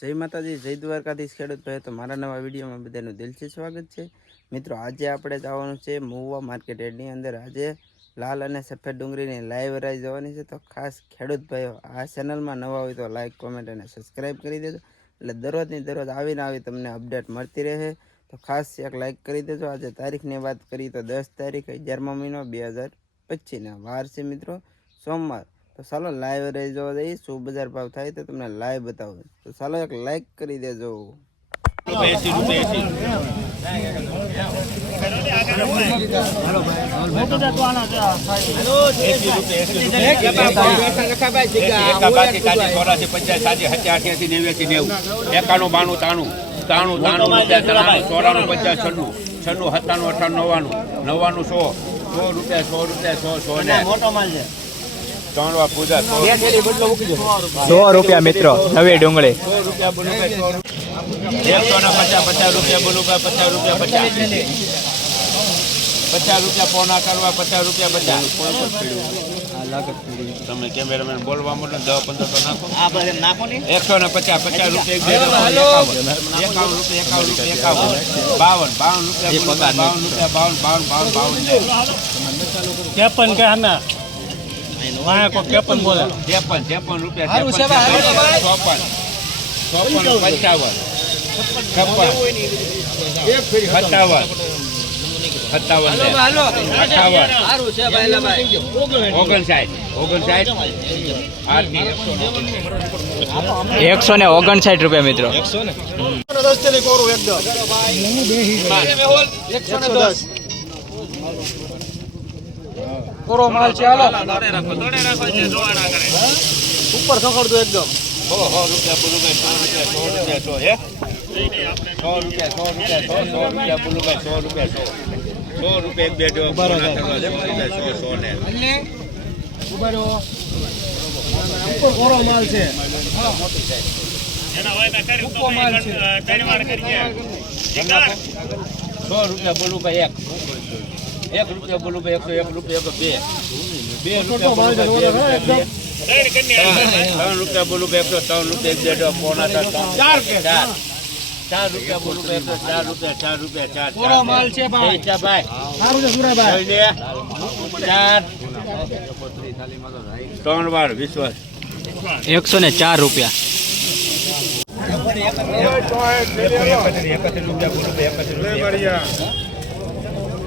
જય માતાજી, જય દ્વારકાધીશ ખેડૂત ભાઈ તો મારા નવા વિડીયોમાં બધાનું દિલથી સ્વાગત છે. મિત્રો, આજે આપણે જવાનું છે મહુવા માર્કેટ એડની અંદર. આજે લાલ અને સફેદ ડુંગળીની લાઈવ રાઈ જવાની છે. તો ખાસ ખેડૂત ભાઈઓ, આ ચેનલમાં નવા હોય તો લાઇક કોમેન્ટ અને સબસ્ક્રાઈબ કરી દેજો. એટલે દરરોજની દરરોજ આવીને આવી તમને અપડેટ મળતી રહે. તો ખાસ એક લાઇક કરી દેજો. આજે તારીખની વાત કરીએ તો દસ તારીખ અગિયારમો મહિનો બે હજાર પચીસના વાર છે મિત્રો. સોમવાર. તો ચાલો લાઈવ રહી જવા દઈ શું બજાર ભાવ થાય તો તમને લાઈવ બતાવું. તો ચાલો એક લાઈક કરી દેજો. એકાણું બાણું તાણું તાણું તાણું ચોરાણું પચાસ છન્નું છન્નું સત્તાણું અઠાણું નવ્વાણું નવ્વાણું સો સો રૂપિયા સો રૂપિયા સો સો ને ત્રણ વાર પૂજા સો રૂપિયા મિત્રો નવે ડુંગળી. એકસો ને પચાસ પચાસ રૂપિયા બોલું પચાસ રૂપિયા પચાસ. પચાસ રૂપિયા પોના કરવા પચાસ રૂપિયા પચાસ તમે કેમેરામેન બોલવા મળો દસ પંદર તો નાખો. એકસો ને પચાસ પચાસ રૂપિયા એકાવન. એકાવન રૂપિયા એકાવન રૂપિયા એકાવન. બાવન બાવન રૂપિયા બાવન રૂપિયા બાવન બાવન બાવન બાવન. ત્રેપન કો ત્રેપન બોલે. ત્રેપન ત્રેપન રૂપિયા ચોપન. ચોપન પંચાવન. છપ્પન. સત્તાવન. સત્તાવન અઠાવન ઓગણસાઠ. ઓગણસાઠ. એકસો એકસો ને ઓગણસાઠ રૂપિયા મિત્રો. ઉપર ખખડતું એકદમ સો સો રૂપિયા બોલું સો રૂપિયા સો રૂપિયા સો હે? સો રૂપિયા સો રૂપિયા સો રૂપિયા બોલું સો રૂપિયા સો. રૂપિયા એક બે સો ને ઉપર કોરો માલ છે. સો રૂપિયા બોલું ભાઈ એક. એક રૂપિયા બોલું ભાઈ એકસો એક રૂપિયા એક બે બે રૂપિયા બોલું રૂપિયા ત્રણ રૂપિયા બોલું એકસો ત્રણ રૂપિયા એક બે પોણા ચાર ચાર ચાર રૂપિયા બોલું એકસો ચાર રૂપિયા ચાર રૂપિયા ચાર પૂરો માલ છે ભાઈ. ભાઈ સારું છે સુરાભાઈ ચાર ત્રણ વાર વિશ્વાસ એકસો ને ચાર રૂપિયા પાંત્રીસ ચાર છત્રીસ છત્રીસ રૂપિયા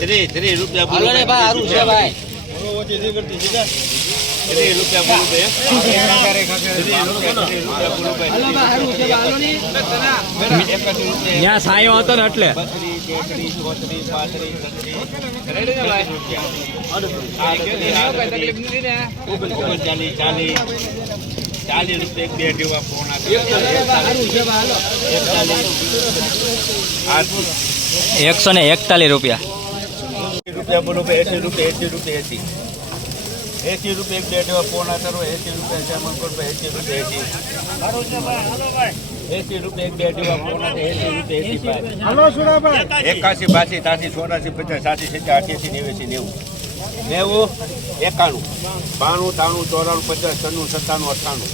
ત્રીસ ત્રી રૂપિયા બોલો ભાઈ ત્રીસ રૂપિયા બોલું ભાઈ ત્રીસ રૂપિયા ભાઈ ત્યાં સાયો હતો ને એટલે ચાલીસ ચાલીસ રૂપિયા બે જેવા ફોન એકસો ને એકતાલીસ રૂપિયા. રૂપિયા ભાઈ એસી રૂપિયા એસી રૂપિયા એસી. એસી રૂપિયા એક જેવા ફોન કરો એસી રૂપિયા સામાન કરો એસી રૂપિયા એસી. એસી રૂપિયા એક જેવા ફોન એસી રૂપિયા એસી ભાઈ. સુરાભાઈ. એકાસી બાસી તાસી ચોરાસી પચાસ સાસી સિત્તેર અઠ્યાસી નેવ્યાસી નેવું. નેવું એકાણું. બાણું ત્રાણું ચોરાણું પચાસ છન્નું સત્તાણું અઠ્ઠાણું.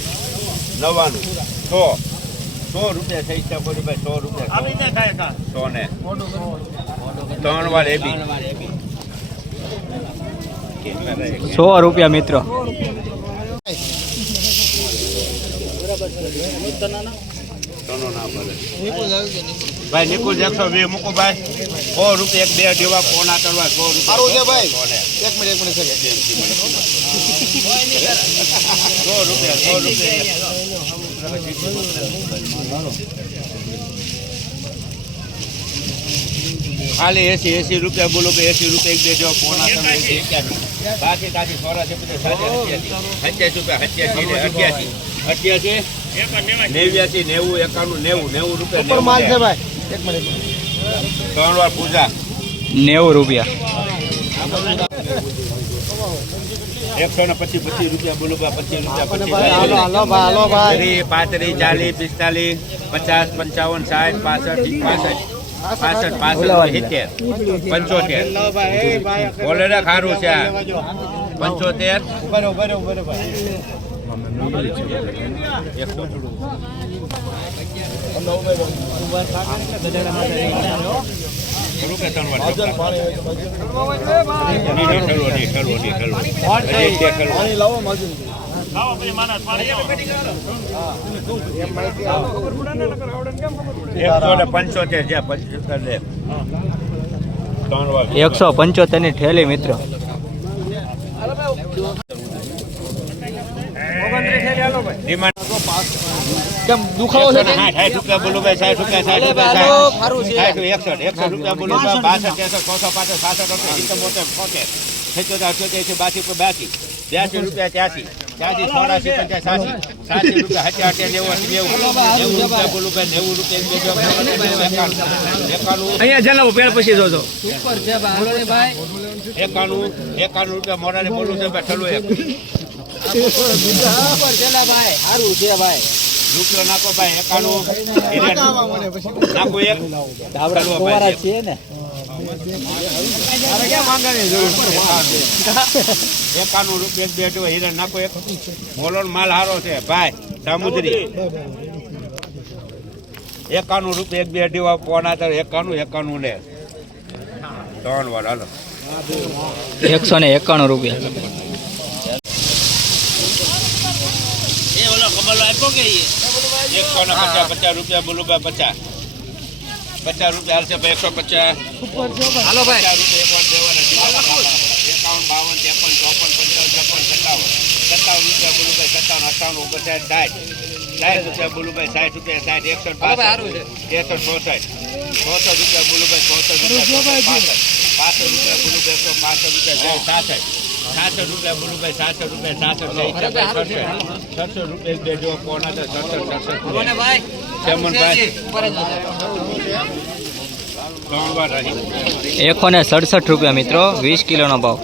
નવ્વાણું. સો. સો રૂપિયા થઈ બોલી ભાઈ સો રૂપિયા. સો ને ત્રણ વાર એબી સો રૂપિયા મિત્રો. ભાઈ નિકુલ એકસો વીસ મૂકો ભાઈ. સો રૂપિયા એક બે જેવા કોના કરવા સો રૂપિયા ભાઈ. એક મિનિટ એક મિનિટ. સો રૂપિયા સો રૂપિયા. ખાલી એસી એસી રૂપિયા બોલો કે એસી રૂપિયા એક બે જેવા પોના તમે એસી એક્યાસી. બાકી સોરા છે બધે સાચે રૂપિયા અઠ્યાસી અઠ્યાસી. અઠ્યાસી નેવ્યાસી નેવું એકાણું નેવું નેવું રૂપિયા છે ભાઈ. ત્રણ વાર પૂજા. નેવું રૂપિયા. એકસો ને પચીસ પચીસ રૂપિયા બોલો પચીસ રૂપિયા પાંત્રીસ ચાલીસ પિસ્તાલીસ પચાસ પંચાવન સાઠ પાસઠ પાસઠ. પાસઠ પાસઠ સિત્તેર પંચોતેર બોલે ને ખારું છે. પંચોતેર એકસો થોડું કે એકસો પંચોતેરની ઠેલી મિત્રો. ડિમાન્ડ કેમ દુખાવો છે સાઠ રૂપિયા બોલો ભાઈ સાઠ રૂપિયા સાઠ રૂપિયા સાઠ. એકસઠ એકસઠ રૂપિયા બોલો ભાઈ બાસઠ ત્રેસઠ ચોસો પાસઠ સાસઠ રૂપિયા સિત્તેર બોતેર છોતેર સિત્તોતેર અઠ્યોતેર એસી બાસી પર બાસી બ્યાસી રૂપિયા ત્યાસી. ત્યાસી ચોરાસી પંચાસ સાચી સાચી રૂપિયા હત્યા અઠ્યા નેવું નેવું. નેવું રૂપિયા બોલું ભાઈ નેવું રૂપિયા એકાણું. એકાણું. અહીંયા જણાવો પેલા પછી જોજો. એકાણું એકાણું રૂપિયા મોરારી બોલું છે ભાઈ ઠલું એક રૂપિયો નાખો ભાઈ એકાણું. નાખો એક. છે ભાઈ એક. એકાણું રૂપિયા એક બે જો હિરણ નાખો એક. મોલોન માલ હારો છે. ભાઈ સામુદ્રી. એકાનું રૂપિયા એક બે અઢી પોના તર એકાનું એકાનું લે. ત્રણ વાર હાલો. એકસો ને એકાણું રૂપિયા. એકસો ને પચાસ પચાસ રૂપિયા બોલું ભાઈ પચાસ. પચાસ રૂપિયા હાલશે ભાઈ એકસો પચાસ. હાલો ભાઈ. એકાવન બાવન ત્રેપન ચોપન પંચાવન ત્રેપન સત્તાવન. સત્તાવન રૂપિયા બોલું ભાઈ સત્તાવન અઠાવન ઓગણસાઠ સાઠ. સાઠ રૂપિયા બોલું ભાઈ સાઠ રૂપિયા સાઠ એકસો એકસો ચોસઠ. ચોસઠ રૂપિયા બોલું ભાઈ ચોસઠ રૂપિયા પાસઠ પાસઠ રૂપિયા બોલું ભાઈ એકસો પાસઠ રૂપિયા જાય સાસઠ રૂપિયા બોલું ભાઈ સાતસો રૂપિયા. સાતસો છસો રૂપિયા દેજો કોના તો સડસઠ સડસઠ ચમનભાઈ ત્રણ વાર એકસો ને સડસઠ રૂપિયા મિત્રો વીસ કિલોનો ભાવ.